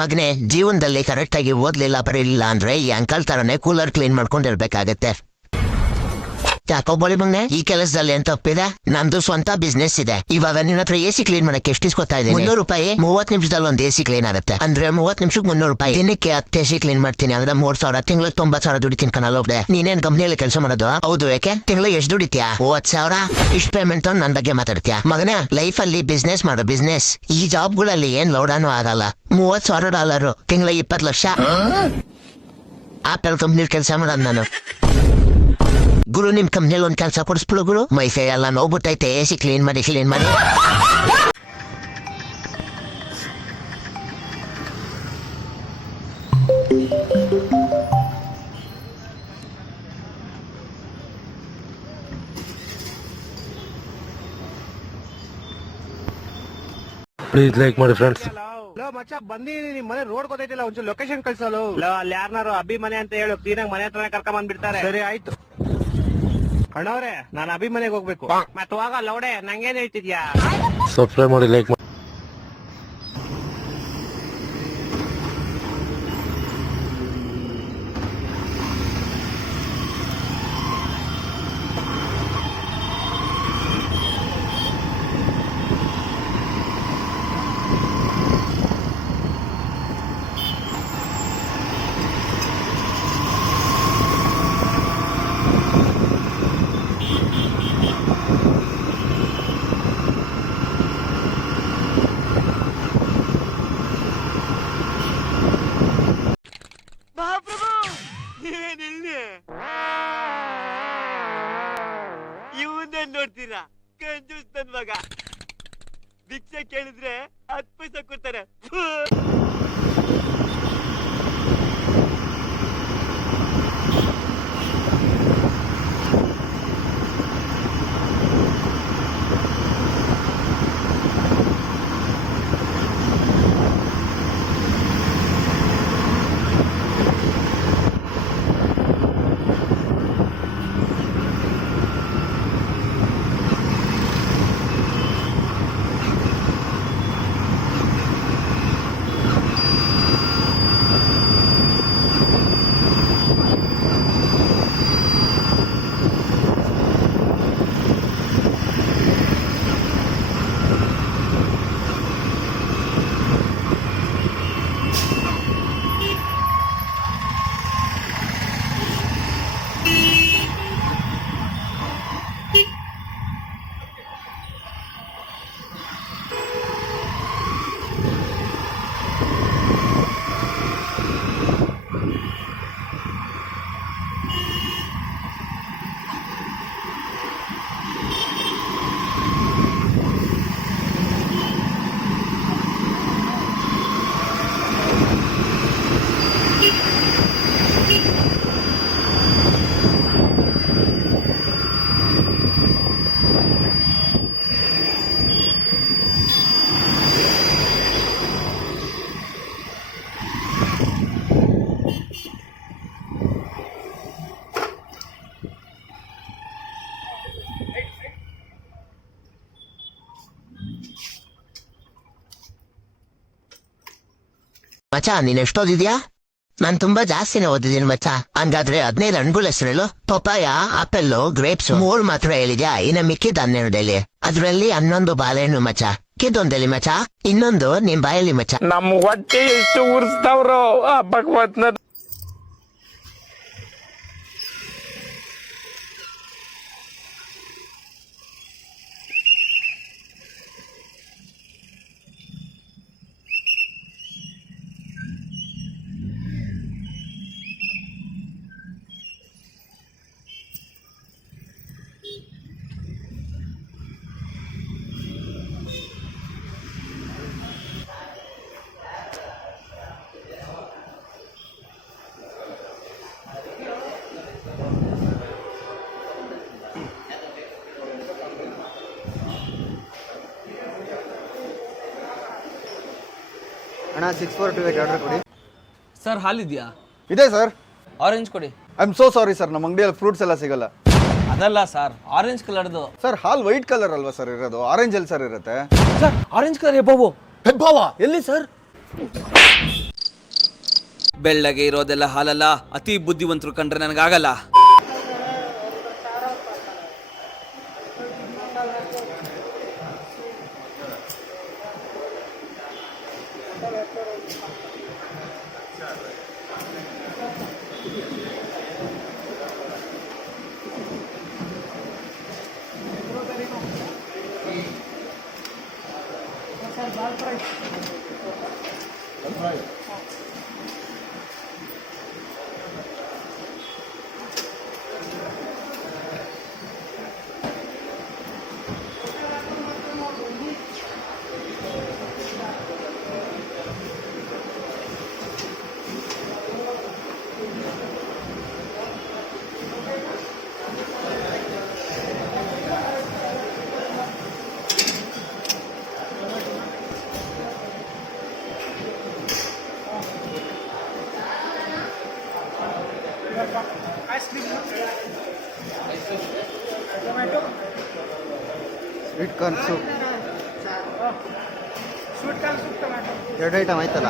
ಮಗನೇ, ಜೀವನದಲ್ಲಿ ಕರೆಕ್ಟ್ ಆಗಿ ಓದ್ಲಿಲ್ಲ ಬರೀಲಿಲ್ಲ ಅಂದ್ರೆ ಈ ಅಂಕಲ್ ತರನೇ ಕೂಲರ್ ಕ್ಲೀನ್ ಮಾಡ್ಕೊಂಡಿರ್ಬೇಕಾಗತ್ತೆ. ಯಾಕೋ ಬೋಳಿ ಮಗನೆ, ಈ ಕೆಲಸದಲ್ಲಿ ಏನ್ ತಪ್ಪಿದೆ? ನಂದು ಸ್ವಂತ ಬಿಸ್ನೆಸ್ ಇದೆ. ಇವಾಗ ನಿನ್ನ ಹತ್ರ ಎಸಿ ಕ್ಲೀನ್ ಮಾಡಕ್ಕೆ ಎಷ್ಟು ಇಸ್ಕೊತಾ ಇದೆ? 300 ರೂಪಾಯಿ. 30 ನಿಮಿಷದಲ್ಲಿ ಒಂದು ಎಸಿ ಕ್ಲೀನ್ ಆಗುತ್ತೆ. ಅಂದ್ರೆ 30 ನಿಮಿಷಕ್ಕೆ 300 ರೂಪಾಯಿ. ದಿನಕ್ಕೆ 10 ಎಸಿ ಕ್ಲೀನ್ ಮಾಡ್ತೀನಿ ಅಂದ್ರೆ 3000. ತಿಂಗಳಿಗೆ 90,000 ದುಡಿತೀನಿ ಕಣಲ್ಲ ಒಬ್ಡೆ. ನೀನೇನ್ ಕಂಪ್ನಿಯಲ್ಲಿ ಕೆಲಸ ಮಾಡೋದು? ಹೌದು. ಯಾಕೆ? ತಿಂಗಳಿಗೆ ಎಷ್ಟು ದುಡಿತೀಯಾ? 30,000. ಇಷ್ಟು ಪೇಮೆಂಟ್ ನನ್ ಬಗ್ಗೆ ಮಾತಾಡ್ತೀಯಾ? ಮಗನೇ, ಲೈಫ್ ಅಲ್ಲಿ ಬಿಸ್ನೆಸ್ ಮಾಡೋ ಬಿಸ್ನೆಸ್. ಈ ಜಾಬ್ಗಳಲ್ಲಿ ಏನ್ ಲೌಡಾನು ಆಗಲ್ಲ. $30,000 ತಿಂಗಳಿಗೆ 20 ಲಕ್ಷ. ಆಪಲ್ ಕಂಪ್ನಿ ಕೆಲಸ ಮಾಡೋದು ನಾನು. ಗುರು, ನಿಮ್ ಕಂಪ್ನಿಯಲ್ಲಿ ಒಂದ್ ಕೆಲಸ ಕೊಡಿಸ್ಬಿಡು ಗುರು. ಮೈಫೈ ಎಲ್ಲ ನೋಡ್ಬಿಟ್ಟೈತೆ, ಎಸಿ ಕ್ಲೀನ್ ಮಾಡಿ. ಪ್ಲೀಸ್ ಲೈಕ್ ಮಾಡಿ ಫ್ರೆಂಡ್ಸ್. ಮಚ್ಚ ಬಂದಿನಿ, ನಿಮ್ ಮನೆ ರೋಡ್ ಗೊತ್ತೈತಿಲ್ಲ, ಒಂಚೂರು ಲೊಕೇಶನ್ ಕಳ್ಸಲು. ಅಲ್ಲಿ ಯಾರನ್ನಾರು ಅಭಿ ಮನೆ ಅಂತ ಹೇಳು, ಕ್ಲೀನಾಗಿ ಮನೆ ಹತ್ರನೇ ಕರ್ಕೊಂಡ್ ಬಂದ್ಬಿಡ್ತಾರೆ. ಸರಿ ಆಯ್ತು. ಅಣ್ಣವ್ರೆ, ನಾನು ಅಭಿ ಮನೆಗೆ ಹೋಗ್ಬೇಕು. ಮತ್ತೆ ಹೋಗ ಲೌಡೆ, ನಂಗೇನ್ ಹೇಳ್ತಿದ್ಯಾ? ಸಬ್ಸ್ಕ್ರೈಬ್ ಮಾಡಿ, ಲೈಕ್ ಮಾಡಿ. ಇವನ್ನೇನ್ ನೋಡ್ತೀರಾ? ಕಂಜೂಸ್ ನನ್ ಮಗ. ಭಿಕ್ಷೆ ಕೇಳಿದ್ರೆ 10 ಪೈಸೆ ಕೊಡ್ತಾರೆ. ಮಚ, ನೀನ್ ಎಷ್ಟೋದಿದ್ಯಾ? ನಾನ್ ತುಂಬಾ ಜಾಸ್ತಿನೇ ಓದಿದ್ದೀನಿ ಮಚ್ಚ. ಹಂಗಾದ್ರೆ 15 ಹಣ್ಣುಗಳ ಹೆಸರು. ಪಪಾಯ, ಆಪಲ್, ಗ್ರೇಪ್ಸ್ 3 ಮಾತ್ರ ಹೇಳಿದ್ಯಾ? ಇನ್ನ ಮಿಕ್ಕಿದ 12 ಎಲ್ಲಿ? ಅದ್ರಲ್ಲಿ 11 ಬಾಳೆಹಣ್ಣು ಮಚ್ಚ. ಕಿದ್ದೊಂದಲ್ಲಿ ಮಚ್ಚ, ಇನ್ನೊಂದು ನಿಮ್ ಬಾಯಲ್ಲಿ ಮಚ್ಚ. ನಮ್ ಹೊಟ್ಟೆ ಎಷ್ಟು ಉರ್ಸ್ತಾವ್ರೋ ಆ ಭಗವತ್ನ. ಅಣ್ಣ 6428 ಆರ್ಡರ್ ಕೊಡಿ ಸರ್. ಹಾಲಿದೆಯಾ? ಇದೆ ಸರ್. ಆರೆಂಜ್ ಕೊಡಿ. I am so sorry sir, ನಮ್ಮ ಅಂಗಡಿಯಲ್ಲಿ ಫ್ರೂಟ್ಸ್ ಎಲ್ಲ ಸಿಗಲ್ಲ. ಅದಲ್ಲ ಸರ್, ಆರೆಂಜ್ ಕಲರ್ದು. ಸರ್, ಹಾಲ್ ವೈಟ್ ಕಲರ್ ಅಲ್ವಾ ಸರ್ ಇರೋದು? ಆರೆಂಜ್ ಎಲ್ಲಿ ಸರ್ ಇರುತ್ತೆ? ಸರ್, ಆರೆಂಜ್ ಕಲರ್ ಹೆಬ್ಬಾವು. ಹೆಬ್ಬಾವ ಎಲ್ಲಿ ಸರ್? ಬೆಳ್ಳಗೆ ಇರೋದೆಲ್ಲ ಹಾಲಲ್ಲ, ಅತಿ ಬುದ್ಧಿವಂತರು ಕಂಡ್ರೆ ನನಗಾಗಲ್ಲ. ಸ್ವೀಟ್ ಕಾರ್ನ್ ಸೂಪ್ 2 ಐಟಮ್ ಆಯ್ತಲ್ಲ.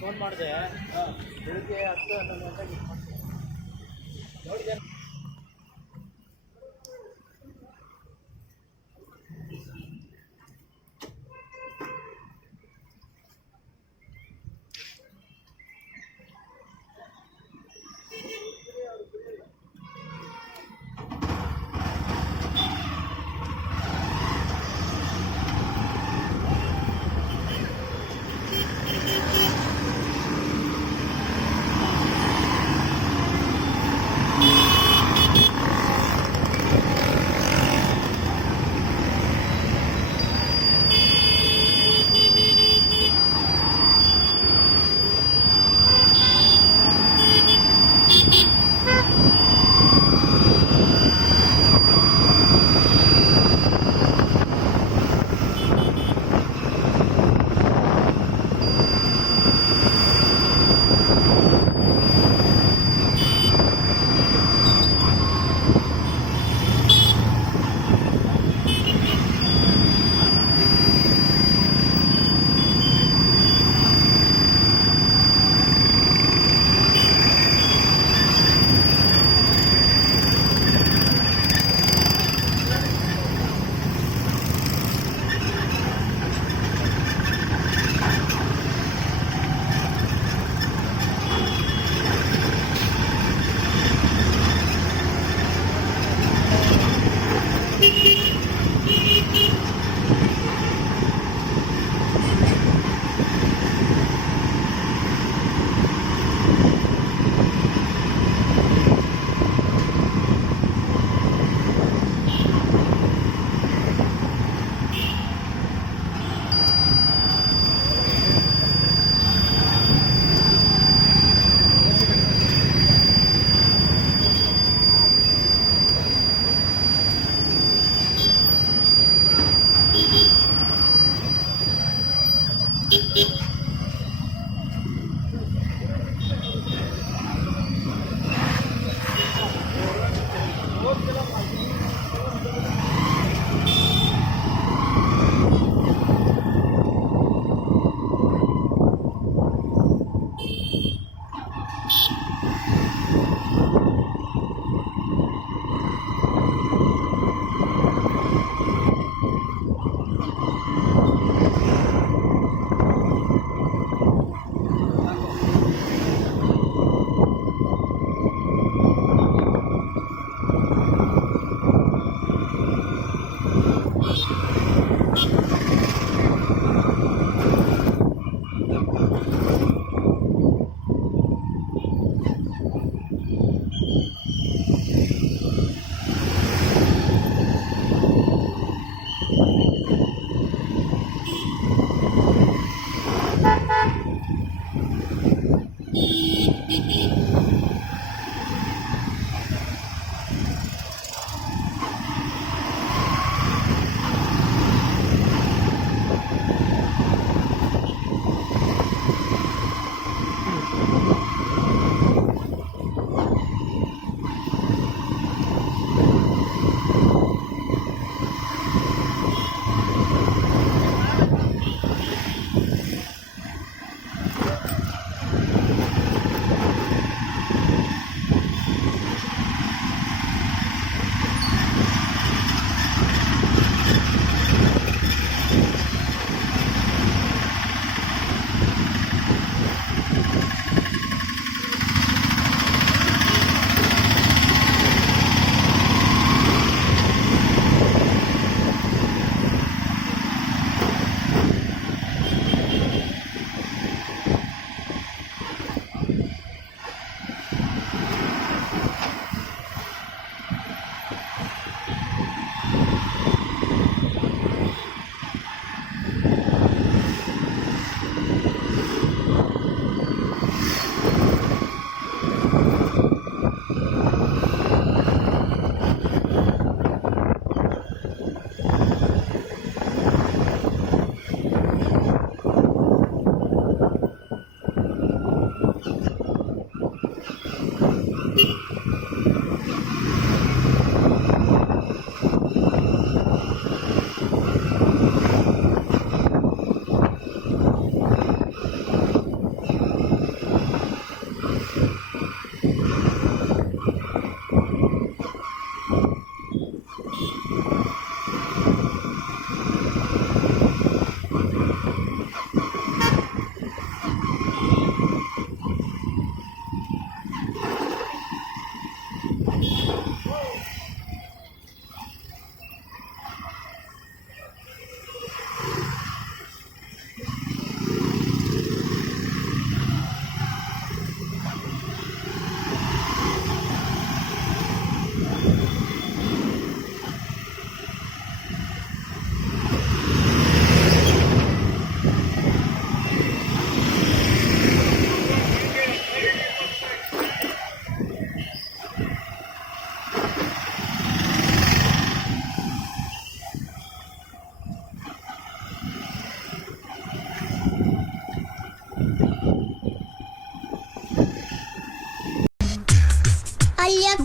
ಫೋನ್ ಮಾಡಿದೆ ಬೆಳಿಗ್ಗೆ 10-11 ಗಂಟೆಗೆ ನೋಡಿದೆ.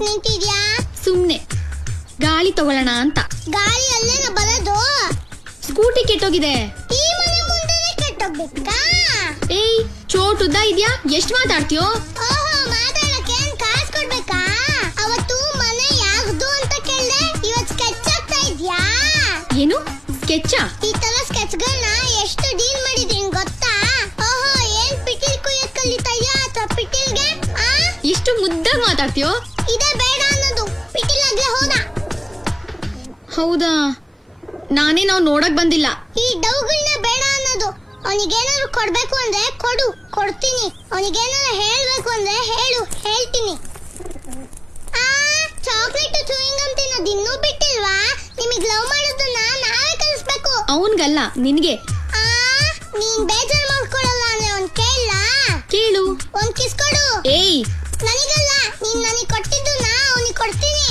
ನಿಂತಿದ್ಯಾ? ಸುಮ್ನೆ ಗಾಳಿ ತಗೊಳ್ಳೋಣ ಅಂತ. ಗಾಳಿ ಅಲ್ಲೇನ ಬರೋದು? ಸ್ಕೂಟಿ ಕೆಟ್ಟೋಗಿದೆ. ಈ ಮನೆ ಮುಂದೆನೆ ಕೆಟ್ಟೋಗ್ಬೇಕಾ? ಏಯ್ ಚೋಟುದ್ದ ಇದ್ಯಾ, ಎಷ್ಟ್ ಮಾತಾಡ್ತೀಯೋ? ಓಹೋ, ಮಾತಾಡಕ್ಕೆ ಏನ್ ಕಾಸು ಕೊಡ್ಬೇಕಾ? ಅವತ್ತು ಮನೆ ಯಾರ್ದು ಅಂತ ಕೇಳ್ದೆ, ಇವತ್ ಸ್ಕೆಚ್ ಆಗ್ತಾ ಇದ್ಯಾ? ಏನು ಸ್ಕೆಚ್ಚಾ? ಈ ತರ ಸ್ಕೆಚ್ಗಳನ್ನ ಎಷ್ಟು ಡೀಲ್ ಮಾಡಿದೀನಿ ಗೊತ್ತಾ? ಓಹೋ, ಏನ್ ಪಿಟೀಲ್ ಕುಯ್ಯಕ್ ಕಲಿತಾ ಇದ್ಯಾ ಅಥವಾ ಪಿಟೀಲ್ಗೆ? ಎಷ್ಟು ಮುದ್ದಾಗಿ ಮಾತಾಡ್ತೀಯೋ? ಇದೇ ಬೇಡ ಅನ್ನೋದು, ಪಿಟೀಲ್ ಆಗ್ಲೇ ಹೋದ. ಹೌದಾ, ನಾನೇ ನಾವು ನೋಡಕ್ ಬಂದಿಲ್ಲ. ಈ ಡೌಗಳನ್ನ ಬೇಡ ಅನ್ನೋದು. ಅವನಿಗೇನಾದ್ರು ಕೊಡ್ಬೇಕು ಅಂದ್ರೆ ಕೊಡು, ಕೊಡ್ತೀನಿ. ಅವನಿಗೇನಾದ್ರು ಹೇಳ್ಬೇಕು ಅಂದ್ರೆ ಹೇಳು, ಹೇಳ್ತೀನಿ. ಚಾಕ್ಲೇಟ್ ಚೂಯಿಂಗ್ ಗಮ್ ತಿನ್ನೋದು ಇನ್ನೂ ಬಿಟ್ಟಿಲ್ವಾ? ನಿಮಗೆ ಲವ್ ಮಾಡೋದನ್ನ ನಾವೇ ಕಲಿಸ್ಬೇಕು. ಅವನ್ಗಲ್ಲ, ನಿನ್ಗೆ. ನೀನ್ ಬೇಜಾರು ಮಾಡ್ಕೊಳಲ್ಲ ಅಂದ್ರೆ ಅವ್ನ್ ಕೇಳ. ಕೇಳು. ಒಂದ್ ಕಿಸ್ ಕೊಡು. ಏಯ್, ನನಗಲ್ಲ, ನೀನ್ ನನಗೆ ಕೊಟ್ಟಿದ್ದನ್ನ ಅವನಿಗೆ ಕೊಡ್ತೀನಿ.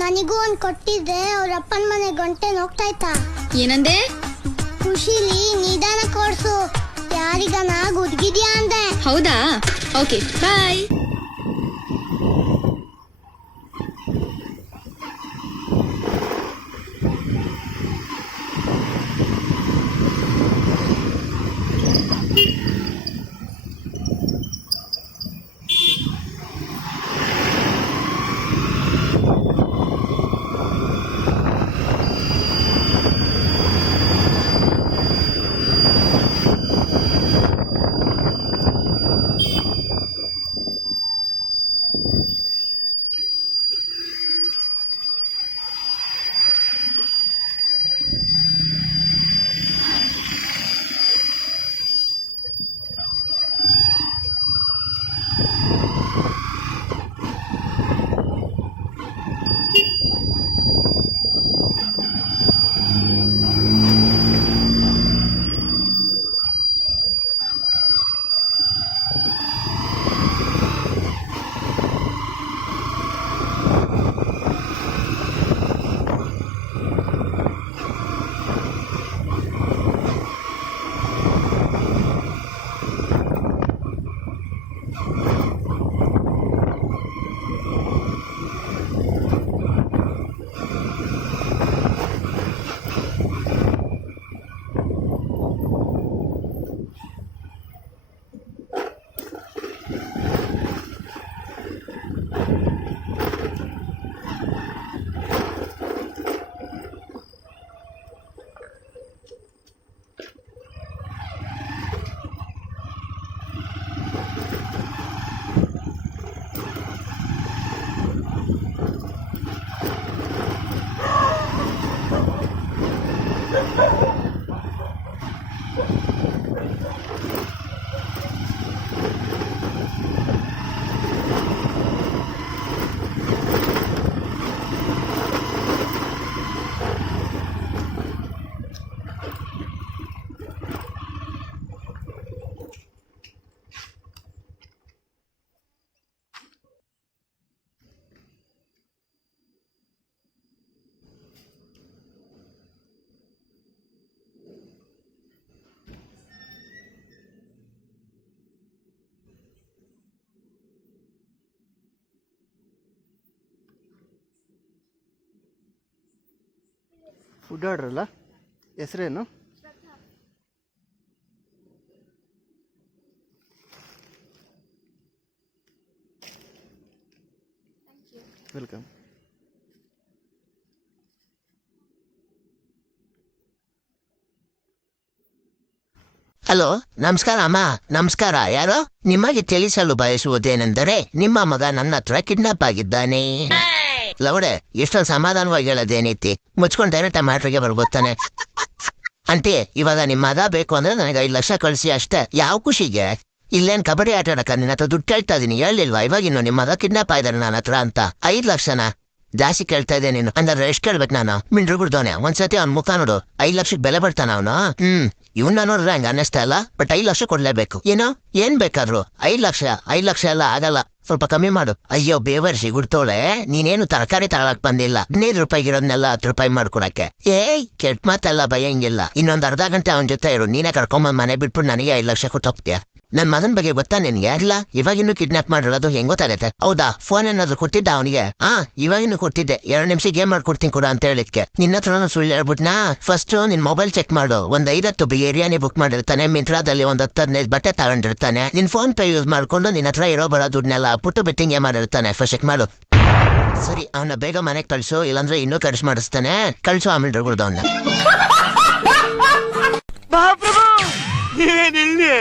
ನನಗೂ ಒಂದ್ ಕೊಟ್ಟಿದ್ದೆ, ಅವ್ರ ಅಪ್ಪನ ಮನೆ ಗಂಟೆ ಹೋಗ್ತಾ ಇತ್ತಾ? ಏನಂದೆ? ಖುಷಿಲಿ ನಿಧಾನ ಕೊಡ್ಸು, ಯಾರಿಗನ ಗುದ್ಗಿದ್ಯಾ ಅಂದೆ. ಹೌದಾ, ಓಕೆ ಬಾಯ್. ಫುಡ್ ಆರ್ಡ್ರಲ್ಲ, ಹೆಸರೇನು? ವೆಲ್ಕಮ್. ಹಲೋ, ನಮಸ್ಕಾರ ಅಮ್ಮ. ನಮಸ್ಕಾರ. ಯಾರೋ? ನಿಮಗೆ ತಿಳಿಸಲು ಬಯಸುವುದೇನೆಂದರೆ ನಿಮ್ಮ ಮಗ ನನ್ನ ಹತ್ರ ಕಿಡ್ನಾಪ್ ಆಗಿದ್ದಾನೆ. ಲವಡೆ, ಎಷ್ಟೊಂದು ಸಮಾಧಾನವಾಗಿ ಹೇಳೋದೇನೈತಿ? ಮುಚ್ಕೊಂಡೇನೆ ಟಮಾಟ್ರಿಗೆ ಬರ್ಬೋತಾನೆ. ಅಂಟಿ, ಇವಾಗ ನಿಮ್ಮ ಮಗ ಬೇಕು ಅಂದ್ರೆ ನನಗೆ 5 ಲಕ್ಷ ಕಳಿಸಿ ಅಷ್ಟೇ. ಯಾವ ಖುಷಿಗೆ? ಇಲ್ಲೇನ್ ಕಬಡ್ಡಿ ಆಟ ಆಡಕ ನಿನ್ನ ಹತ್ರ ದುಡ್ಡು ಕೇಳ್ತಾ ಇದೀನಿ, ಹೇಳಿಲ್ವಾ ಇವಾಗ ಇನ್ನು ನಿಮ್ಮ ಮಗ ಕಿಡ್ನಾಪ್ ಆಗಿದಾರೆ ನನ್ನ ಹತ್ರ ಅಂತ? 5 ಲಕ್ಷನ ಜಾಸ್ತಿ ಕೇಳ್ತಾ ಇದ್ದೆ ನೀನು. ಅಂದ್ರೆ ಎಷ್ಟು ಕೇಳ್ಬೇಕು ನಾನು? ಮಿಂಡ್ರು ಬಿಡ್ದವನೆ. ಒಂದ್ಸತಿ ಅವ್ನ ಮುಖ ನೋಡು, 5 ಲಕ್ಷಕ್ಕೆ ಬೆಲೆ ಬರ್ತಾನ ಅವನು. ಇವನ್ನ ನೋಡ್ರೆ ಹಂಗ ಅನ್ನಿಸ್ತಾ ಇಲ್ಲ, ಬಟ್ 5 ಲಕ್ಷ ಕೊಡ್ಲೇಬೇಕು. ಏನೋ ಏನ್ ಬೇಕಾದ್ರು 5 ಲಕ್ಷ ಎಲ್ಲ ಆಗಲ್ಲ. ಸ್ವಲ್ಪ ಕಮ್ಮಿ ಮಾಡು. ಅಯ್ಯೋ ಬೇವರ್ಸಿ ಗುಡ್ತೋಳೆ, ನೀನೇನು ತರಕಾರಿ ತಗೊಳಕ್ ಬಂದಿಲ್ಲ. 15 ರೂಪಾಯಿಗಿರೋದ್ನೆಲ್ಲ 10 ರೂಪಾಯಿ ಮಾಡ್ಕೊಡಕ್ಕೆ. ಏಯ್ ಕೆಟ್ಟ ಮಾತೆಲ್ಲ ಭಯಂಗಿಲ್ಲ. ಇನ್ನೊಂದ್ ಅರ್ಧ ಗಂಟೆ ಅವನ ಜೊತೆ ಇರು. ನೀನೇ ಕರ್ಕೊಂಬಂದ್ ಮನೆ ಬಿಟ್ಬಿಟ್ಟು ನನಗೆ 5 ಲಕ್ಷ ಕೊಟ್ಟೋಗ್ತೀಯ. ನನ್ ಮಗನ್ ಬಗ್ಗೆ ಗೊತ್ತಾ ನಿನ್ಗೆ? ಇಲ್ಲ, ಇವಾಗಿನ್ನು ಕಿಡ್ನಾಪ್ ಮಾಡಿರೋದು ಹೆಂಗ್ ಗೊತ್ತಾಗತ್ತೆ? ಹೌದಾ, ಫೋನ್ ಏನಾದ್ರು ಕೊಟ್ಟಿದ್ದ ಅವನಿಗೆ? ಇವಾಗಿನ್ನು ಕೊಟ್ಟಿದ್ದೆ. 2 ನಿಮಿಷ ಗೇಮ್ ಮಾಡ್ಕೊಡ್ತೀನಿ ಕೂಡ ಅಂತ ಹೇಳಿಕ್ಕೆ. ನಿನ್ನ ಹತ್ರ ಸುಳ್ಳು ಹೇಳ್ಬಿಟ್ನಾ? ಫಸ್ಟ್ ನಿನ್ ಮೊಬೈಲ್ ಚೆಕ್ ಮಾಡು. ಒಂದ್ 5-10 ಬಿರಿಯಾನಿ ಬುಕ್ ಮಾಡಿರ್ತಾನೆ, ಮಿಂತ್ರಾದಲ್ಲಿ ಒಂದ್ 10-15 ಬಟ್ಟೆ ತಗೊಂಡಿರ್ತಾನೆ. ನಿನ್ ಫೋನ್ ಪೇ ಯೂಸ್ ಮಾಡ್ಕೊಂಡು ನಿನ್ನ ಹತ್ರ ಇರೋ ಬರೋ ದುಡ್ನೆಲ್ಲ ಪುಟ್ಟು ಬೆಟ್ಟಿಂಗ್ ಮಾಡಿರ್ತಾನೆ. ಫಸ್ಟ್ ಚೆಕ್ ಮಾಡು. ಸರಿ, ಅವನ ಬೇಗ ಮನೆಗ್ ಕಳ್ಸು, ಇಲ್ಲಾಂದ್ರೆ ಇನ್ನೂ ಖರ್ಚು ಮಾಡಿಸ್ತಾನೆ. ಕಳ್ಸು ಆಮೇಲೆ ರಗುಡ್ದು ಅವನ್ನ. ಮಹಾಪ್ರಭು ನೀವೇನಿಲ್ಲಿ